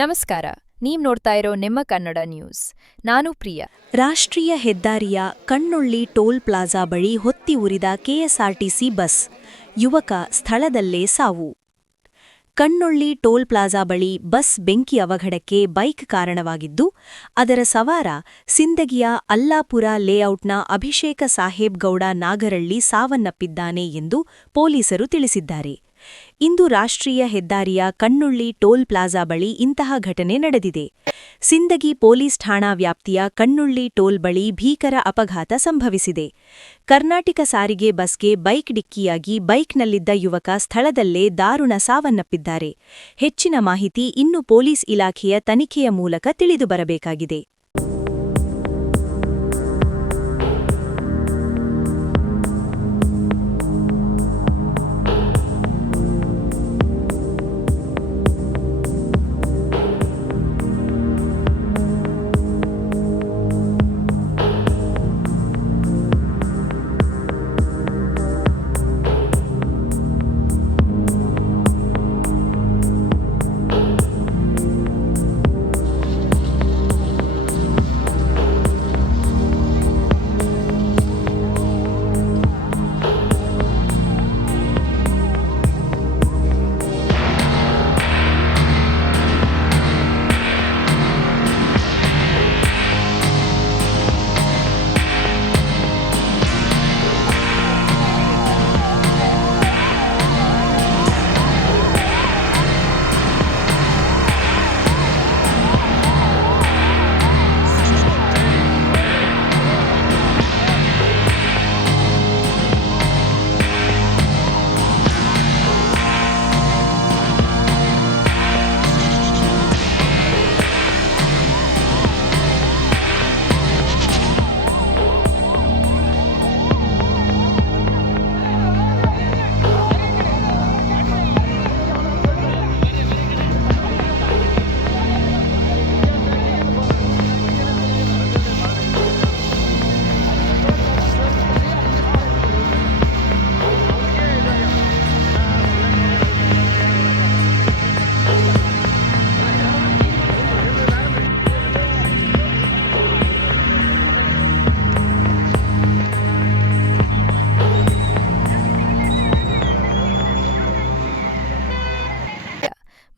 ನಮಸ್ಕಾರ, ನೀವ್ ನೋಡ್ತಾ ಇರೋ ನಿಮ್ಮ ಕನ್ನಡ ನ್ಯೂಸ್. ನಾನು ಪ್ರಿಯಾ. ರಾಷ್ಟ್ರೀಯ ಹೆದ್ದಾರಿಯ ಕಣ್ಣೊಳ್ಳಿ ಟೋಲ್ ಪ್ಲಾಜಾ ಬಳಿ ಹೊತ್ತಿ ಉರಿದ ಕೆಎಸ್ಆರ್ಟಿಸಿ ಬಸ್, ಯುವಕ ಸ್ಥಳದಲ್ಲೇ ಸಾವು. ಕಣ್ಣೊಳ್ಳಿ ಟೋಲ್ ಪ್ಲಾಜಾ ಬಳಿ ಬಸ್ ಬೆಂಕಿ ಅವಘಡಕ್ಕೆ ಬೈಕ್ ಕಾರಣವಾಗಿದ್ದು, ಅದರ ಸವಾರ ಸಿಂದಗಿಯ ಅಲ್ಲಾಪುರ ಲೇಔಟ್ನ ಅಭಿಷೇಕ ಸಾಹೇಬ್ ಗೌಡ ನಾಗರಳ್ಳಿ ಸಾವನ್ನಪ್ಪಿದ್ದಾನೆ ಎಂದು ಪೊಲೀಸರು ತಿಳಿಸಿದ್ದಾರೆ. ಇಂದು ರಾಷ್ಟ್ರೀಯ ಹೆದ್ದಾರಿಯ ಕಣ್ಣೊಳ್ಳಿ ಟೋಲ್ ಪ್ಲಾಜಾ ಬಳಿ ಇಂತಹ ಘಟನೆ ನಡೆದಿದೆ. ಸಿಂದಗಿ ಪೊಲೀಸ್ ಠಾಣಾ ವ್ಯಾಪ್ತಿಯ ಕಣ್ಣೊಳ್ಳಿ ಟೋಲ್ ಬಳಿ ಭೀಕರ ಅಪಘಾತ ಸಂಭವಿಸಿದೆ. ಕರ್ನಾಟಕ ಸಾರಿಗೆ ಬಸ್ಗೆ ಬೈಕ್ ಡಿಕ್ಕಿಯಾಗಿ ಬೈಕ್ನಲ್ಲಿದ್ದ ಯುವಕ ಸ್ಥಳದಲ್ಲೇ ದಾರುಣ ಸಾವನ್ನಪ್ಪಿದ್ದಾರೆ. ಹೆಚ್ಚಿನ ಮಾಹಿತಿ ಇನ್ನು ಪೊಲೀಸ್ ಇಲಾಖೆಯ ತನಿಖೆಯ ಮೂಲಕ ತಿಳಿದುಬರಬೇಕಾಗಿದೆ.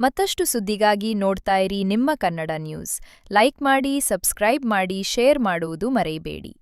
ಮತ್ತಷ್ಟು ಸುದ್ದಿಗಾಗಿ ನೋಡ್ತಾ ಇರಿ ನಿಮ್ಮ ಕನ್ನಡ ನ್ಯೂಸ್. ಲೈಕ್ ಮಾಡಿ, ಸಬ್ಸ್ಕ್ರೈಬ್ ಮಾಡಿ, ಶೇರ್ ಮಾಡುವುದು ಮರೆಯಬೇಡಿ.